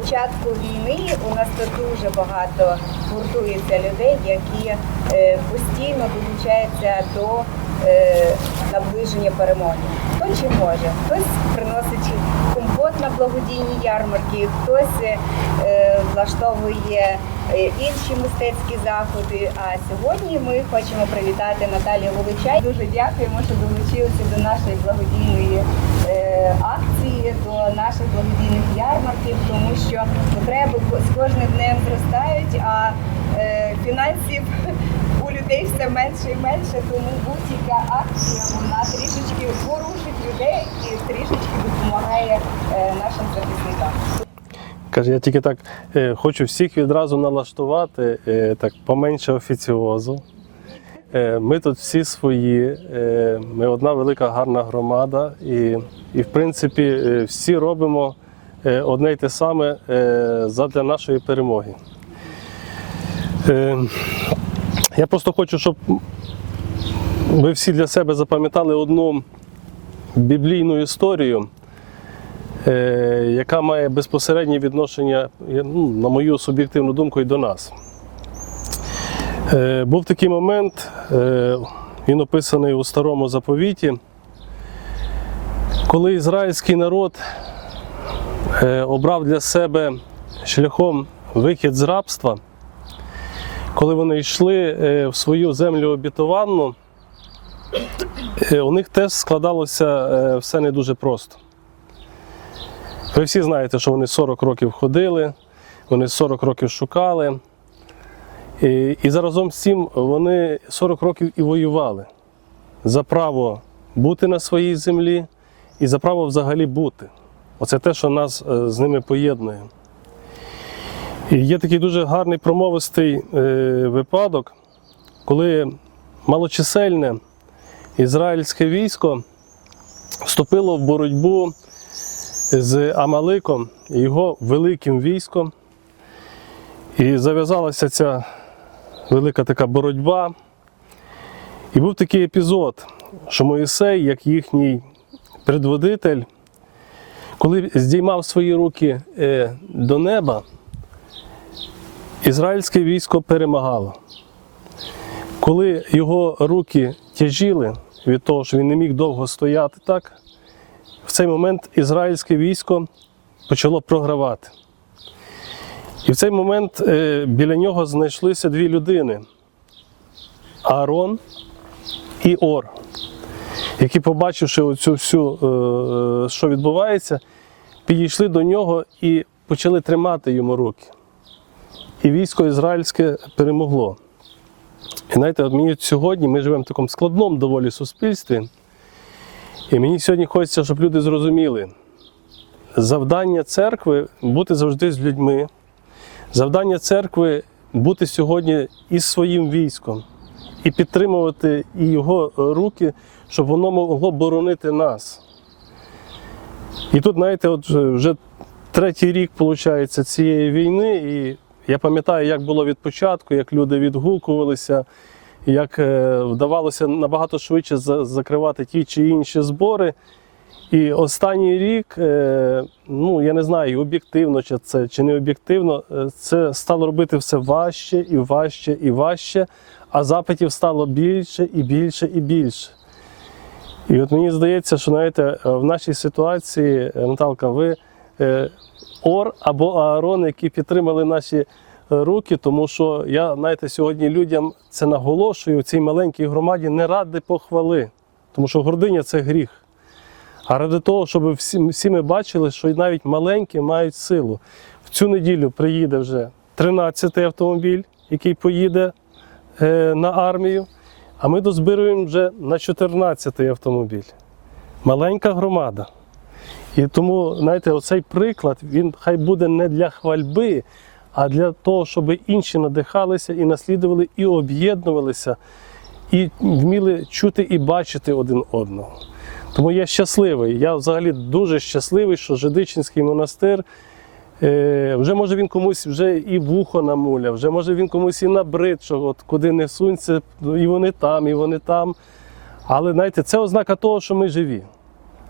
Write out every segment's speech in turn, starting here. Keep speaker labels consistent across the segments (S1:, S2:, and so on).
S1: початку війни у нас тут дуже багато гуртується людей, які е, постійно долучаються до е, наближення перемоги. Хто чи може, хтось приносить компот на благодійні ярмарки, хтось е, влаштовує інші мистецькі заходи. А сьогодні ми хочемо привітати Наталію Волочай. Дуже дякуємо, що долучилися до нашої благодійної е, акції, до наших благодійних ярмарків, тому що потреби з кожним днем зростають, а е, фінансів у людей все менше і менше. Тому будь-яка акція вона трішечки порушить людей і трішечки допомагає е, нашим захисникам.
S2: Каже, я тільки так е, хочу всіх відразу налаштувати, так поменше офіціозу. Е, ми тут всі свої, е, ми одна велика гарна громада, і, і в принципі е, всі робимо одне й те саме задля нашої перемоги. Я просто хочу, щоб ви всі для себе запам'ятали одну біблійну історію яка має безпосереднє відношення, ну, на мою суб'єктивну думку, і до нас. Е, Був такий момент, е, він описаний у старому заповіті, коли ізраїльський народ е, обрав для себе шляхом вихід з рабства, коли вони йшли в свою землю обітованну, у них теж складалося все не дуже просто. Ви всі знаєте, що вони 40 років ходили, вони 40 років шукали. І, і заразом з цим вони 40 років і воювали за право бути на своїй землі і за право взагалі бути. Оце те, що нас е, з ними поєднує. І є такий дуже гарний промовистий е, випадок, коли малочисельне ізраїльське військо вступило в боротьбу з Амаликом і його великим військом. І зав'язалася ця велика така боротьба. І був такий епізод, що Моїсей, як їхній предводитель, коли здіймав свої руки е, до неба, ізраїльське військо перемагало. Коли його руки тяжіли від того, що він не міг довго стояти так, в цей момент ізраїльське військо почало програвати. І в цей момент е, біля нього знайшлися дві людини Аарон і Ор, які, побачивши оцю всю, е, що відбувається, підійшли до нього і почали тримати йому руки. І військо ізраїльське перемогло. І знаєте, от мені сьогодні ми живемо в такому складному доволі суспільстві. І мені сьогодні хочеться, щоб люди зрозуміли, завдання церкви бути завжди з людьми, завдання церкви бути сьогодні із своїм військом і підтримувати і його руки, щоб воно могло боронити нас. І тут, знаєте, от вже третій рік виходить, цієї війни, і я пам'ятаю, як було від початку, як люди відгукувалися, як е, вдавалося набагато швидше закривати ті чи інші збори. І останній рік, е, ну я не знаю, об'єктивно чи це чи не об'єктивно, е, це стало робити все важче і важче і важче, а запитів стало більше і більше і більше. І от мені здається, що знаєте, в нашій ситуації, е, Наталка, ви Ор або Аарон, які підтримали наші руки, тому що я, знаєте, сьогодні людям це наголошую в цій маленькій громаді не ради похвали, тому що гординя це гріх. А ради того, щоб всі, всі ми бачили, що навіть маленькі мають силу. В цю неділю приїде вже 13-й автомобіль, який поїде е, на армію, а ми дозбируємо вже на 14-й автомобіль. Маленька громада. І тому, знаєте, оцей приклад він хай буде не для хвальби, а для того, щоб інші надихалися і наслідували, і об'єднувалися, і вміли чути і бачити один одного. Тому я щасливий. Я взагалі дуже щасливий, що Жидичинський монастир. е, Вже може він комусь вже і вухо намуляв, вже може він комусь і набрид, що от куди не сунься, і вони там, і вони там. Але знаєте, це ознака того, що ми живі.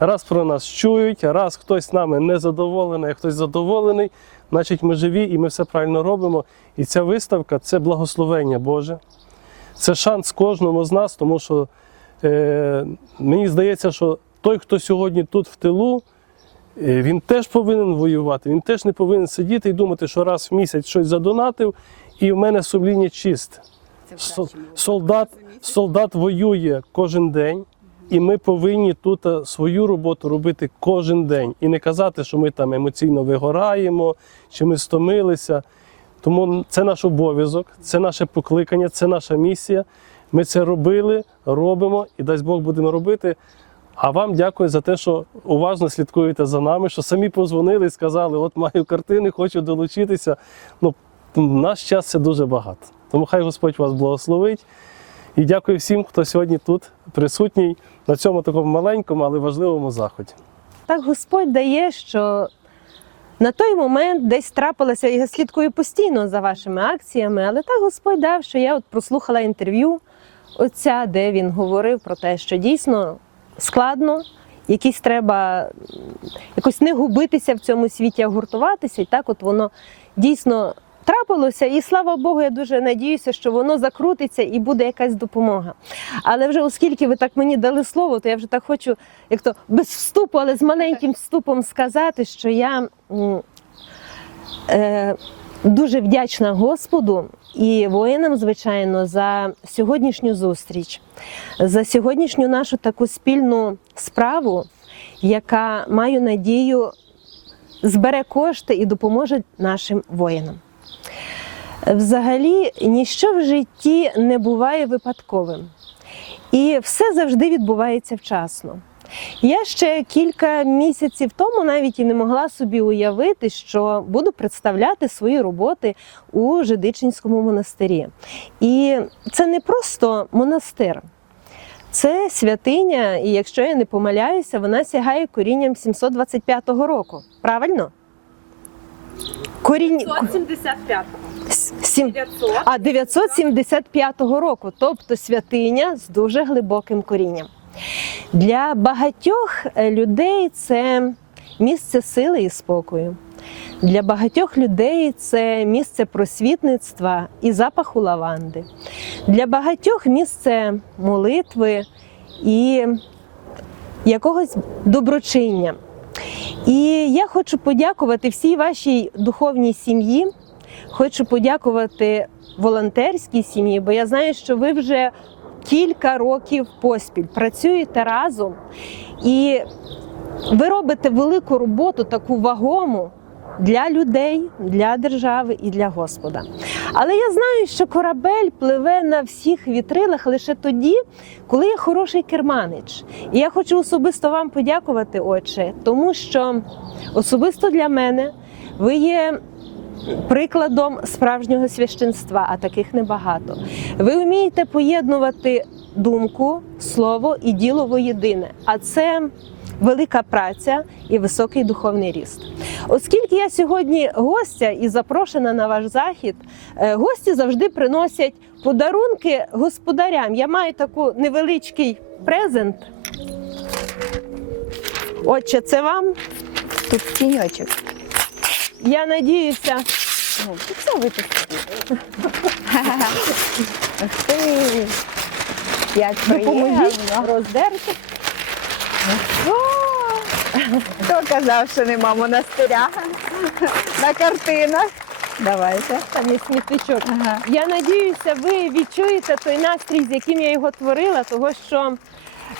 S2: Раз про нас чують, раз хтось нами не задоволений, а хтось задоволений, значить ми живі і ми все правильно робимо. І ця виставка це благословення Боже. Це шанс кожному з нас, тому що мені здається, що той, хто сьогодні тут в тилу, е, він теж повинен воювати, він теж не повинен сидіти і думати, що раз в місяць щось задонатив, і в мене сумління чисте. Солдат, солдат воює кожен день, і ми повинні тут е, свою роботу робити кожен день. І не казати, що ми там емоційно вигораємо, чи ми стомилися. Тому це наш обов'язок, це наше покликання, це наша місія. Ми це робили, робимо і дасть Бог будемо робити. А вам дякую за те, що уважно слідкуєте за нами, що самі позвонили і сказали, от маю картини, хочу долучитися. Ну, наш час це дуже багато. Тому хай Господь вас благословить. І дякую всім, хто сьогодні тут присутній на цьому такому маленькому, але важливому заході.
S3: Так Господь дає, що на той момент десь трапилося, я слідкую постійно за вашими акціями, але так Господь дав, що я от прослухала інтерв'ю отця, де він говорив про те, що дійсно складно, якісь треба якось не губитися в цьому світі, а гуртуватися. І так от воно дійсно трапилося. І слава Богу, я дуже надіюся, що воно закрутиться і буде якась допомога. Але вже оскільки ви так мені дали слово, то я вже так хочу, як то без вступу, але з маленьким вступом сказати, що я е, дуже вдячна Господу і воїнам, звичайно, за сьогоднішню зустріч, за сьогоднішню нашу таку спільну справу, яка маю надію збере кошти і допоможе нашим воїнам. Взагалі, ніщо в житті не буває випадковим. І все завжди відбувається вчасно. Я ще кілька місяців тому навіть і не могла собі уявити, що буду представляти свої роботи у Жидичинському монастирі. І це не просто монастир, це святиня, і якщо я не помиляюся, вона сягає корінням 725 року. Правильно? Корінь...
S4: 575
S3: С- сім- а 975 року, тобто святиня з дуже глибоким корінням. Для багатьох е, людей це місце сили і спокою. Для багатьох людей це місце просвітництва і запаху лаванди. Для багатьох місце молитви і якогось доброчиння. І я хочу подякувати всій вашій духовній сім'ї. Хочу подякувати волонтерській сім'ї, бо я знаю, що ви вже кілька років поспіль працюєте разом і ви робите велику роботу, таку вагому для людей, для держави і для Господа. Але я знаю, що корабель пливе на всіх вітрилах лише тоді, коли є хороший керманич. І я хочу особисто вам подякувати, отче, тому що особисто для мене ви є прикладом справжнього священства, а таких небагато. Ви вмієте поєднувати думку, слово і діло воєдине. А це велика праця і високий духовний ріст. Оскільки я сьогодні гостя і запрошена на ваш захід, е, гості завжди приносять подарунки господарям. Я маю таку невеличкий презент. Отче, це вам.
S1: Тут тіньочок.
S3: Я надіюся,
S1: Ну, випустити. Ух ти! Як
S3: допоможіть
S1: приємно. Хто казав, що нема монастиря на картинах? Давайте.
S3: Там є смітничок.
S1: Ага.
S3: Я надіюся, ви відчуєте той настрій, з яким я його творила, того що.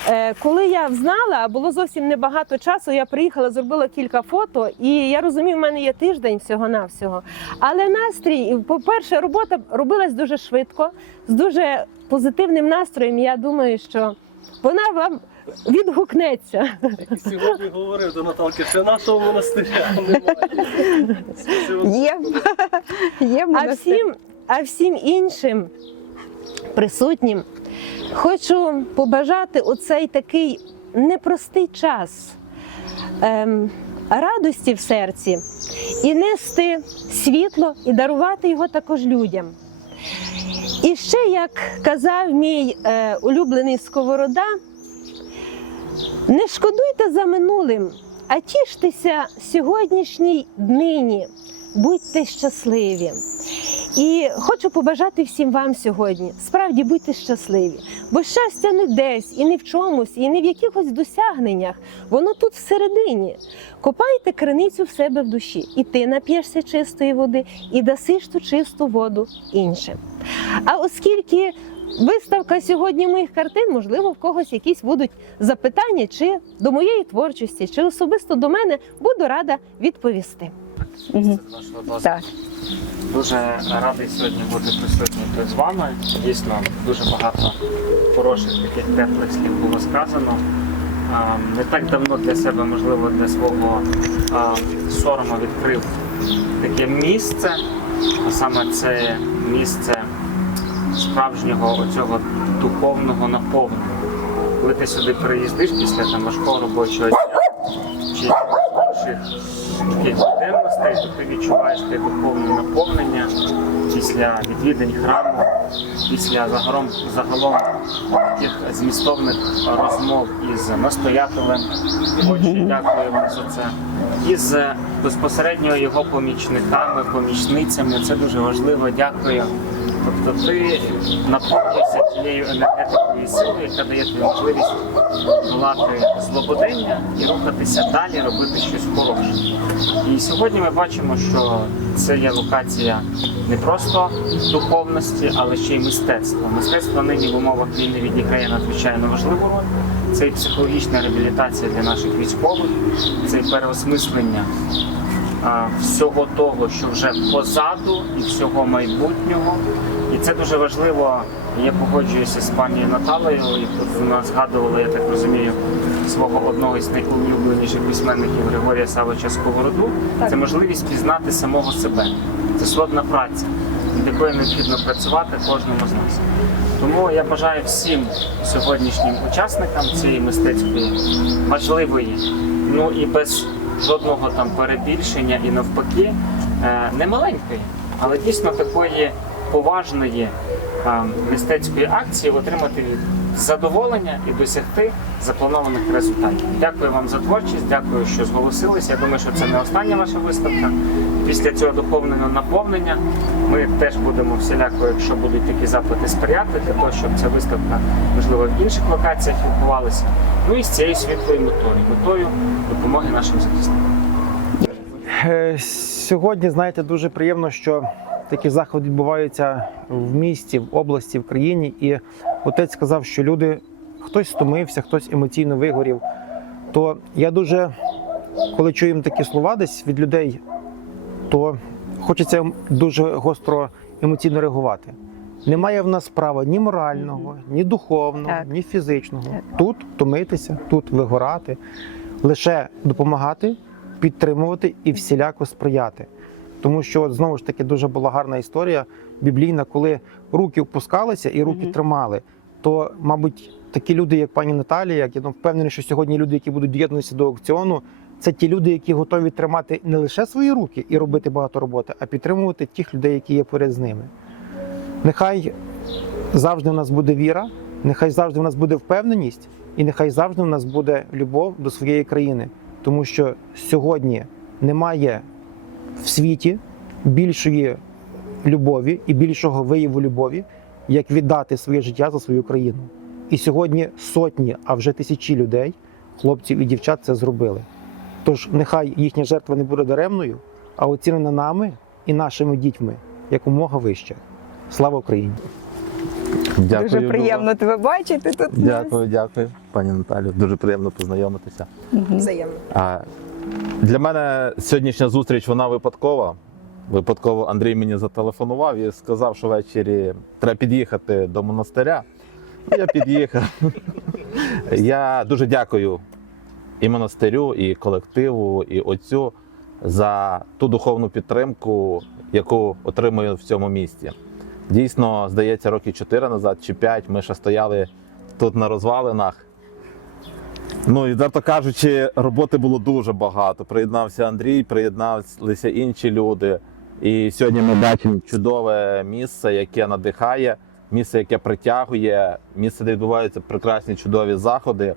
S3: Е, Коли я знала, було зовсім небагато часу, я приїхала, зробила кілька фото, і я розумію, в мене є тиждень всього-навсього. Але настрій, по-перше, робота робилась дуже швидко, з дуже позитивним настроєм. Я думаю, що вона вам відгукнеться.
S2: І сьогодні говорив до Наталки, що нашого монастиря немає.
S1: Є, є
S3: А всім, а всім іншим присутнім хочу побажати оцей такий непростий час ем, радості в серці і нести світло і дарувати його також людям. І ще, як казав мій е, улюблений сковорода, Не шкодуйте за минулим, а тіштеся сьогоднішній днині. Будьте щасливі. І хочу побажати всім вам сьогодні. Справді будьте щасливі, бо щастя не десь і не в чомусь, і не в якихось досягненнях. Воно тут всередині. Копайте криницю в себе в душі, і ти нап'єшся чистої води, і дасиш ту чисту воду іншим. А оскільки виставка сьогодні моїх картин, можливо, в когось якісь будуть запитання чи до моєї творчості, чи особисто до мене, буду рада відповісти.
S4: З.
S1: Так.
S4: Дуже радий сьогодні бути присутній тут з вами. Дійсно, дуже багато хороших таких теплих слів було сказано. Не так давно для себе, можливо, для свого сорому відкрив таке місце, а саме це місце справжнього оцього духовного наповнення. Коли ти сюди приїздиш після там, важкого робочого дня чи інших таких буденностей, то ти відчуваєш те духовне наповнення після відвідань храму, після загалом, загалом таких змістовних розмов із настоятелем. Отче, дякую вам за це. Із безпосередньо його помічниками, помічницями. Це дуже важливо. Дякую. Тобто ти наповнюєшся тією енергетикою і силою, яка дає тобі можливість долати злободення і рухатися далі, робити щось хороше. І сьогодні ми бачимо, що це є локація не просто духовності, але ще й мистецтва. Мистецтво нині в умовах війни відіграє надзвичайно важливу роль. Це і психологічна реабілітація для наших військових, це і переосмислення всього того, що вже позаду, і всього майбутнього. І це дуже важливо. Я погоджуюся з пані Наталею, і тут вона згадувала, я так розумію, свого одного із найулюбленіших письменників Григорія Савича Сковороду.
S1: Так.
S4: Це можливість пізнати самого себе. Це складна праця, над якою необхідно працювати кожному з нас. Тому я бажаю всім сьогоднішнім учасникам цієї мистецької важливої, ну і без жодного там перебільшення і навпаки, е, не маленької, але дійсно такої поважної мистецької акції отримати задоволення і досягти запланованих результатів. Дякую вам за творчість, дякую, що зголосились. Я думаю, що це не остання ваша виставка. Після цього духовного наповнення ми теж будемо всіляко, якщо будуть такі запити, сприяти для того, щоб ця виставка можливо в інших локаціях відбувалася. Ну і з цією світлою метою, метою допомоги нашим захисникам.
S5: Е, Сьогодні, знаєте, дуже приємно, що такі заходи відбуваються в місті, в області, в країні. І отець сказав, що люди, хтось стомився, хтось емоційно вигорів. То я дуже, коли чуємо такі слова десь від людей, то хочеться дуже гостро емоційно реагувати. Немає в нас права ні морального, ні духовного,
S1: Так.
S5: ні фізичного.
S1: Так.
S5: Тут томитися, тут вигорати, лише допомагати, підтримувати і всіляко сприяти. Тому що от, знову ж таки дуже була гарна історія біблійна, коли руки опускалися і руки
S1: Мгм.
S5: тримали. То, мабуть, такі люди, як пані Наталія, як я ну, впевнений, що сьогодні люди, які будуть доєднуватися до аукціону, це ті люди, які готові тримати не лише свої руки і робити багато роботи, а підтримувати тих людей, які є поряд з ними. Нехай завжди в нас буде віра, нехай завжди в нас буде впевненість, і нехай завжди в нас буде любов до своєї країни. Тому що сьогодні немає в світі більшої любові і більшого вияву любові, як віддати своє життя за свою країну. І сьогодні сотні, а вже тисячі людей, хлопців і дівчат це зробили. Тож нехай їхня жертва не буде даремною, а оцінена нами і нашими дітьми якомога вище. Слава Україні!
S6: Дякую,
S1: Дуже
S6: Люба.
S1: приємно тебе бачити тут.
S6: Дякую, дякую, пані Наталю. Дуже приємно познайомитися.
S1: Взаємно.
S6: А для мене сьогоднішня зустріч вона випадкова. Випадково Андрій мені зателефонував і сказав, що ввечері треба під'їхати до монастиря. Ну, Я під'їхав. Я дуже дякую і монастирю, і колективу, і отцю за ту духовну підтримку, яку отримую в цьому місті. Дійсно, здається, роки 4 назад чи 5 ми ще стояли тут на розвалинах. Ну відверто кажучи, роботи було дуже багато. Приєднався Андрій, приєдналися інші люди. І сьогодні ми бачимо чудове місце, яке надихає, місце, яке притягує, місце, де відбуваються прекрасні чудові заходи.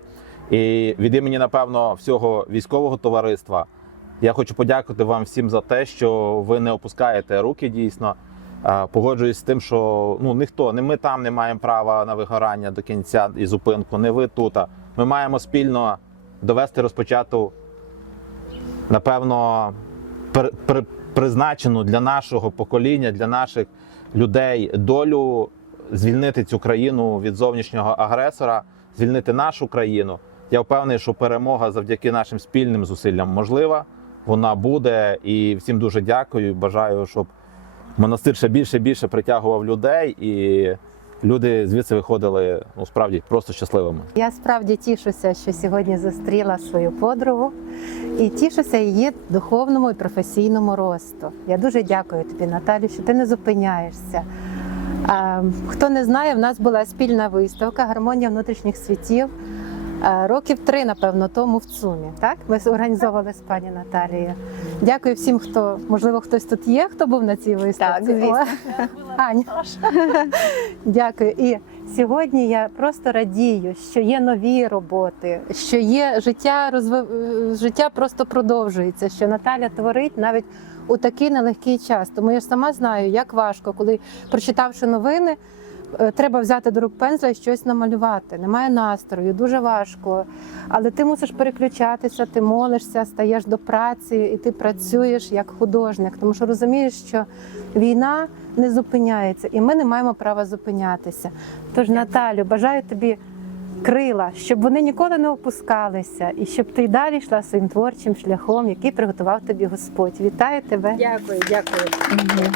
S6: І від імені, напевно, всього військового товариства я хочу подякувати вам всім за те, що ви не опускаєте руки дійсно. Погоджуюсь з тим, що ну ніхто, не ми там не маємо права на вигорання до кінця і зупинку, не ви тут. Ми маємо спільно довести розпочату, напевно, при, при, призначену для нашого покоління, для наших людей долю звільнити цю країну від зовнішнього агресора, звільнити нашу країну. Я впевнений, що перемога завдяки нашим спільним зусиллям можлива. Вона буде. І всім дуже дякую. Бажаю, щоб монастир ще більше більше притягував людей, і люди звідси виходили ну справді просто щасливими.
S7: Я справді тішуся, що сьогодні зустріла свою подругу і тішуся її духовному і професійному росту. Я дуже дякую тобі, Наталю, що ти не зупиняєшся. Хто не знає, в нас була спільна виставка Гармонія внутрішніх світів. А, Років три, напевно, тому в ЦУМі. Так, ми організовували з пані Наталією. Дякую всім, хто можливо хтось тут є, хто був на цій виставці.
S1: Так, звісно.
S7: Аня. Дякую. І сьогодні я просто радію, що є нові роботи, що є життя розви... життя просто продовжується, що Наталя творить навіть у такий нелегкий час. Тому я ж сама знаю, як важко, коли прочитавши новини. Е, Треба взяти до рук пензля і щось намалювати. Немає настрою, дуже важко. Але ти мусиш переключатися, ти молишся, стаєш до праці, і ти працюєш як художник, тому що розумієш, що війна не зупиняється, і ми не маємо права зупинятися. Тож, Наталю, бажаю тобі крила, щоб вони ніколи не опускалися, і щоб ти й далі йшла своїм творчим шляхом, який приготував тобі Господь. Вітаю тебе!
S1: Дякую, дякую. Дякую.